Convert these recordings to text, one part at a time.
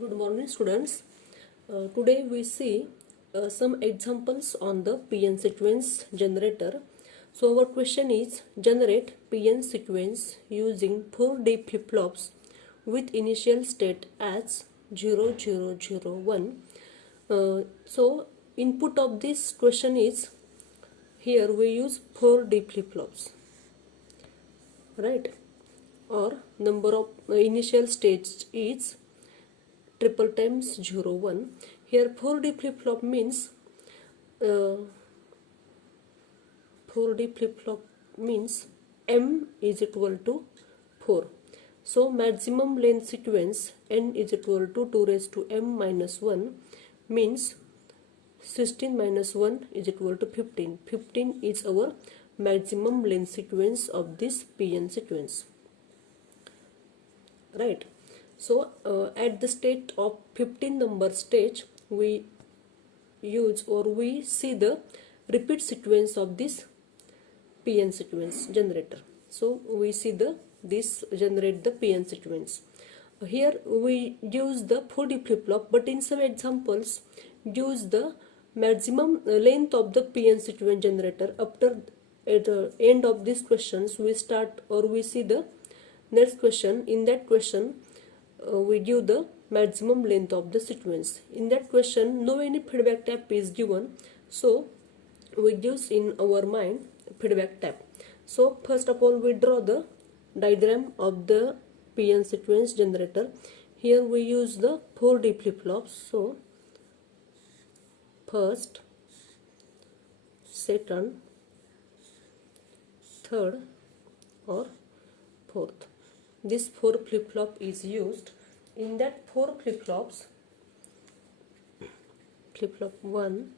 Good morning, students. Today we see some examples on the PN sequence generator. So our question is generate PN sequence using 4D flip-flops with initial state as 0001. So input of this question is, here we use 4D flip-flops, right? Or number of initial states is triple times 01. Here 4D flip-flop means 4D flip-flop means m is equal to 4. So maximum length sequence n is equal to 2 raised to m minus 1 means 16 minus 1 is equal to 15. 15 is our maximum length sequence of this PN sequence, right? So at the state of 15 number stage, we use or we see the repeat sequence of this PN sequence generator. So we see this generate the PN sequence. Here we use the 4D flip-flop, but in some examples use the maximum length of the PN sequence generator. After at the end of these questions, we start or we see the next question. In that question, we give the maximum length of the sequence. In that question, no any feedback tab is given, so we use in our mind feedback tab. So first of all, we draw the diagram of the PN sequence generator. Here we use the 4D flip-flops. So first, second, third or fourth. This 4 flip-flop is used. In that 4 flip-flops, flip-flop 1,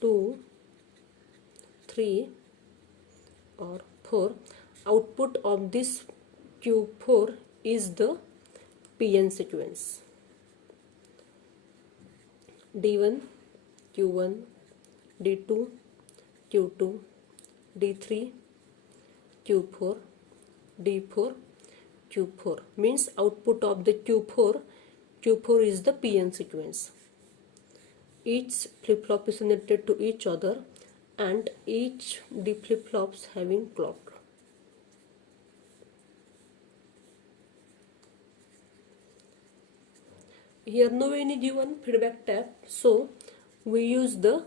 2, 3 or 4, output of this Q4 is the PN sequence. D1, Q1, D2, Q2, D3, Q4, D4, Q4 means output of the Q4 is the PN sequence. Each flip-flop is connected to each other and each D flip-flops having clock. Here no any given feedback tab, so we use the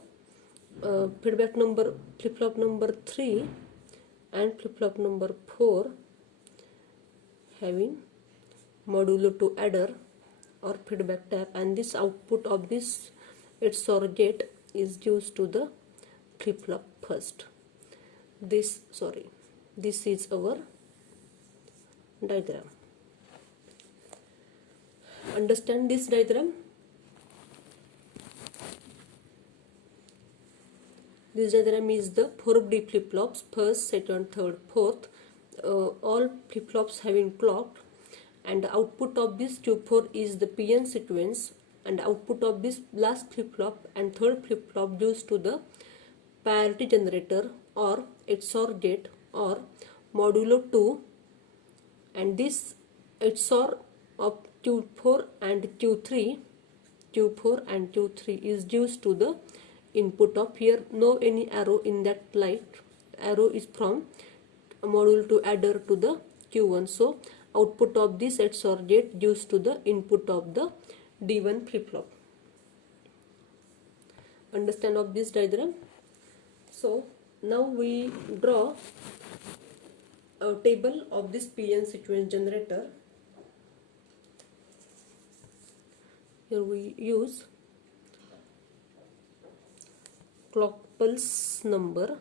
feedback number flip-flop number 3 and flip-flop number 4 having modulo 2 adder or feedback tab, and this output of this XOR gate is used to the flip-flop first. This is our diagram. Understand this diagram? This diagram is the 4D flip-flops, first, second, third, fourth. All flip-flops having clock, and the output of this Q4 is the PN sequence, and output of this last flip-flop and third flip-flop used to the parity generator or XOR gate or modulo 2, and this XOR of Q4 and Q3 is used to the input of, here no any arrow in that light, arrow is from module to adder to the Q1. So output of this XOR gate used to the input of the D1 flip-flop. Understand of this diagram? So now we draw a table of this PN sequence generator. Here we use clock pulse number,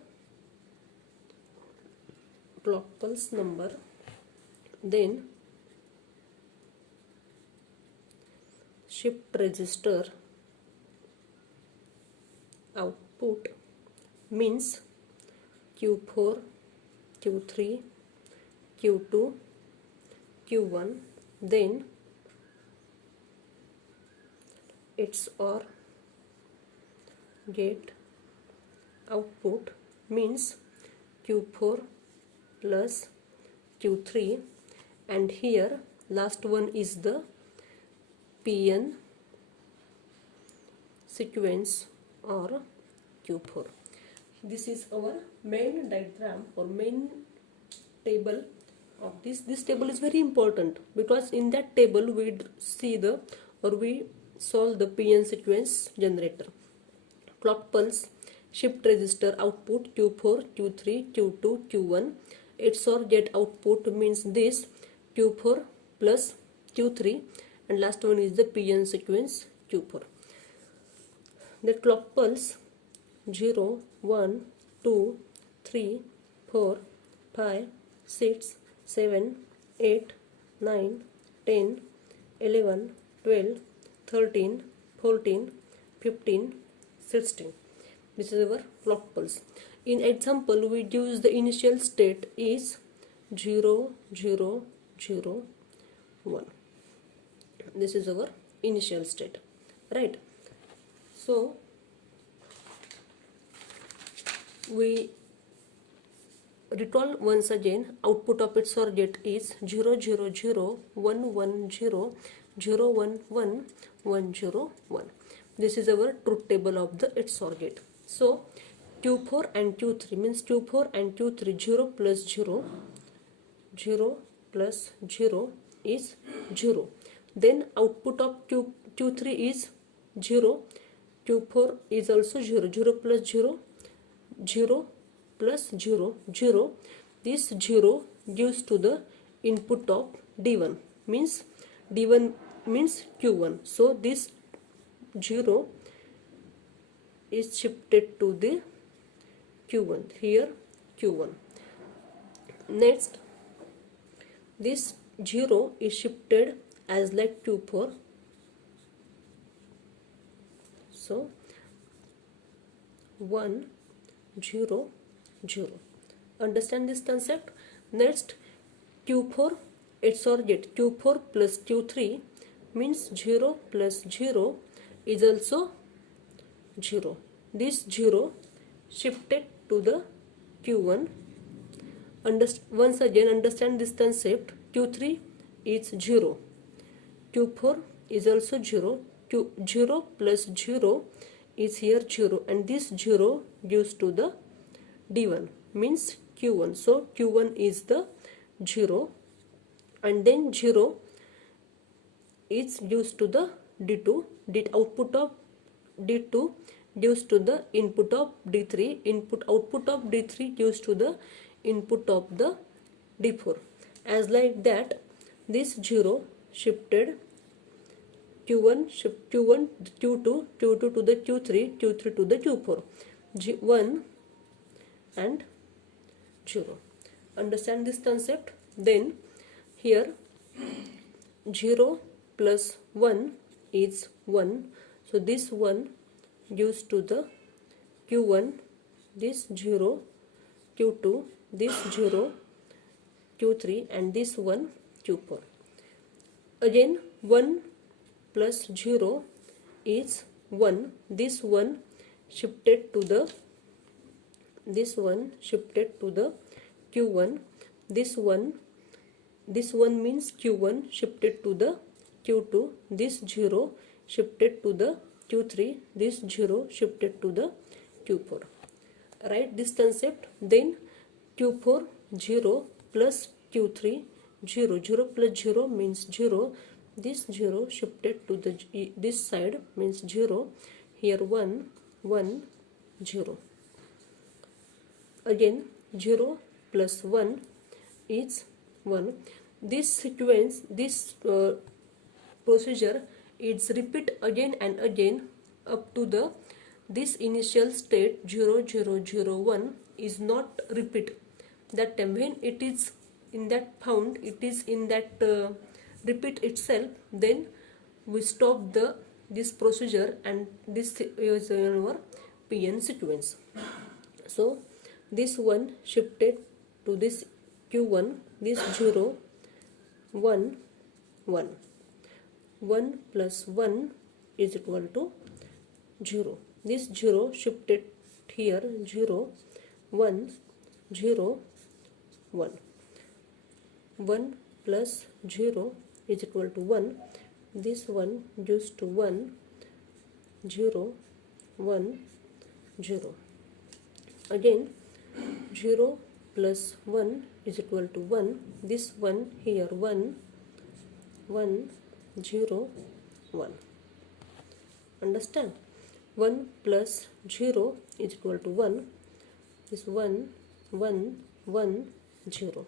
then shift register, output means Q4, Q3, Q2, Q1, then XOR gate, output means Q4 plus Q3, and here last one is the PN sequence or Q4. This is our main diagram or main table of this. This table is very important because in that table we see the or we solve the PN sequence generator. Clock pulse, shift register output Q4, Q3, Q2, Q1. XOR get output means this Q4 plus Q3, and last one is the PN sequence Q4. The clock pulse 0, 1, 2, 3, 4, 5, 6, 7, 8, 9, 10, 11, 12, 13, 14, 15, 16. This is our clock pulse. In example, we use the initial state is 0, 0, 0, 1. This is our initial state, right? So we recall once again, output of XOR gate is 0, 0, 0, 1, 1, 0, 0, 1, 1, 1, 0, 1. This is our truth table of the XOR gate. So Q4 and Q3 means Q4 and Q3, 0 plus 0, 0 plus 0 is 0. Then output of Q3 is 0, Q4 is also 0, 0 plus 0, 0 plus 0, 0. This 0 gives to the input of D1 means D1 means Q1. So this 0 is shifted to the Q1, here Q1. Next, this 0 is shifted as like Q4. So 1, 0, 0. Understand this concept? Next, Q4 XOR gate Q4 plus Q3 means 0 plus 0 is also 0. This 0 shifted to the Q1. Once again understand this concept. Q3 is 0, Q4 is also 0, 0 plus 0 is here 0, and this 0 gives to the D1 means Q1. So Q1 is the 0, and then 0 is gives to the D2. Output of D2 gives to the input of D3. Output of D3 gives to the input of the D4. As like that, this 0 shifted Q1, Q1, Q2, Q2 to the Q3, Q3 to the Q4. 1 and 0. Understand this concept? Then here 0 plus 1 is 1. So this 1 gives to the Q1, this 0, Q2, this 0, Q3, and this 1 Q4. Again 1 plus 0 is 1. This 1 shifted to the Q1. This 1 means Q1 shifted to the Q2. This 0 shifted to the Q3. This 0 shifted to the Q4. Write this concept. Then Q4 0 plus Q3 0. 0 plus 0 means 0. This 0 shifted to the this side means 0. Here 1, 1, 0. Again 0 plus 1 is 1. This sequence, this procedure is repeat again and again up to the this initial state 0, 0, 0, 1 is not repeat. That time when it is in that found, it is in that repeat itself, then we stop this procedure, and this is our PN sequence. So this one shifted to this Q1, this 0, 1, 1. 1 plus 1 is equal to 0. This 0 shifted here 0, 1, 0, 1. 1 plus 0 is equal to 1. this one gives to 1 0 1 0. Again 0 plus 1 is equal to 1. This one here 1 1 0 1. Understand? 1 plus 0 is equal to 1. This 1 1 1 0.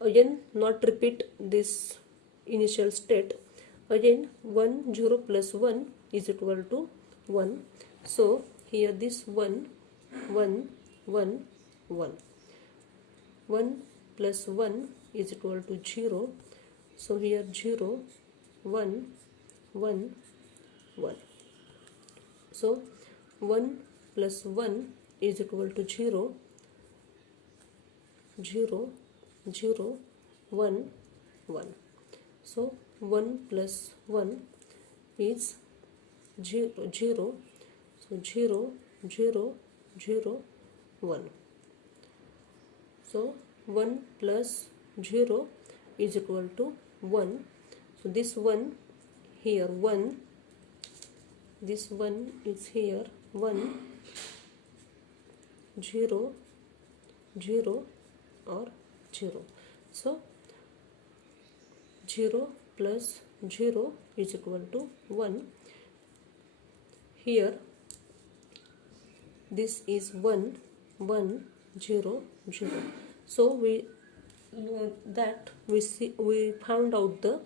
Again not repeat this initial state. Again 1 0 plus 1 is equal to 1. So here this 1 1 1 1. 1 plus 1 is equal to 0. So here 0 1 1 1. So 1 plus 1 is equal to 0 0 0 1 1. So 1 plus 1 is 0 0. So 0 0 0 1. So 1 plus 0 is equal to 1. So this 1 here 1. This 1 is here 1 0 0 or 0. So 0 plus 0 is equal to 1. Here this is 1 1 0 0. So we found out the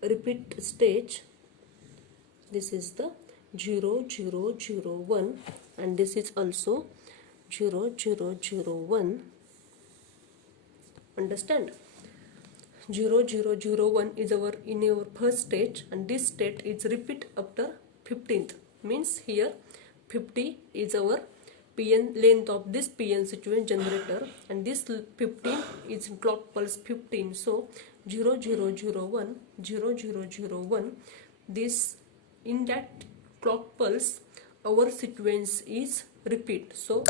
repeat stage. This is the 0 0 0 1 and this is also 0 0 0 1. Understand? 0 0 0 1 is in our first stage, and this state is repeat after 15th. Means here 50 is our PN length of this PN sequence generator, and this 15 is clock pulse 15. So 0 0 0 1 0 0 0 1. This in that clock pulse our sequence is repeat. So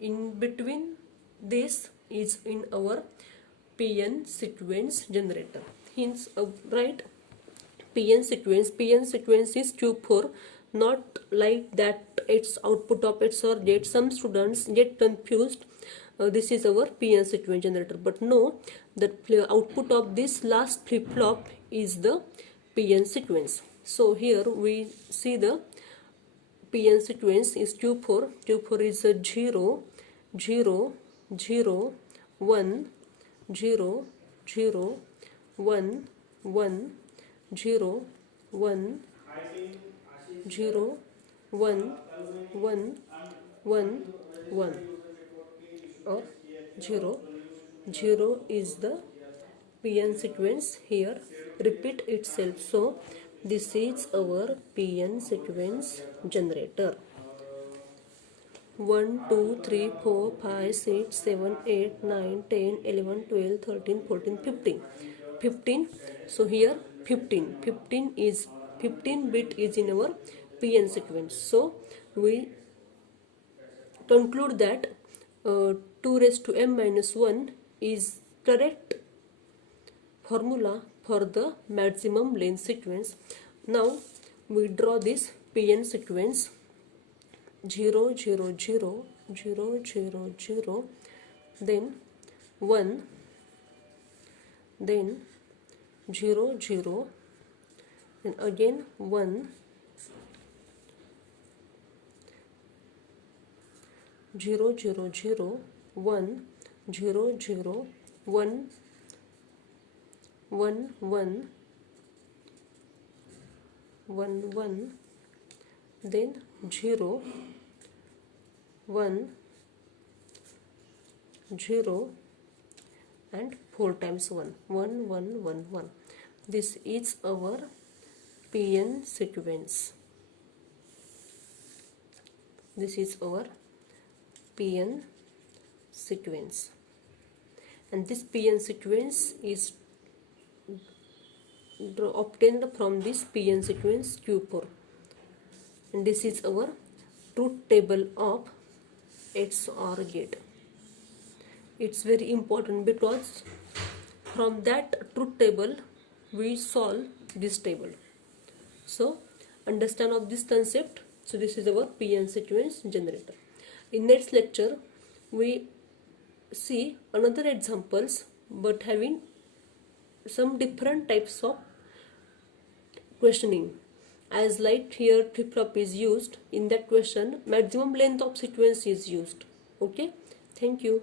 in between this is in our PN sequence generator. Hence write PN sequence. PN sequence is Q4, not like that it's output of XOR gate. Some students get confused. This is our PN sequence generator, but no, the output of this last flip-flop is the PN sequence. So here we see the PN sequence is Q4. Q4 is a 0 0 0 1 0 0 1 1 0 1 0 1 1 1 1 or 0 0 is the PN sequence here repeat itself. So this is our PN sequence generator. 1 2 3 4 5 6 7 8 9 10 11 12 13 14 15. So here 15 is 15 bit is in our PN sequence. So we conclude that 2 raised to m minus 1 is correct formula for the maximum length sequence. Now we draw this PN sequence 0 0 0 0 0 0, then 1, then 0 0, then again 1, 0 0 0 1 0 0 1 1 1 1 1, then 0 1 0 and 4 times 1 1 1 1 1. This is our PN sequence. This is our PN sequence, and this PN sequence is obtained from this PN sequence Q4, and this is our truth table of XOR gate. It's very important because from that truth table we solve this table. So understand of this concept. So this is our P-n sequence generator. In next lecture we see another examples but having some different types of questioning. As like here flip-flop is used, in that question maximum length of sequence is used. Okay, thank you.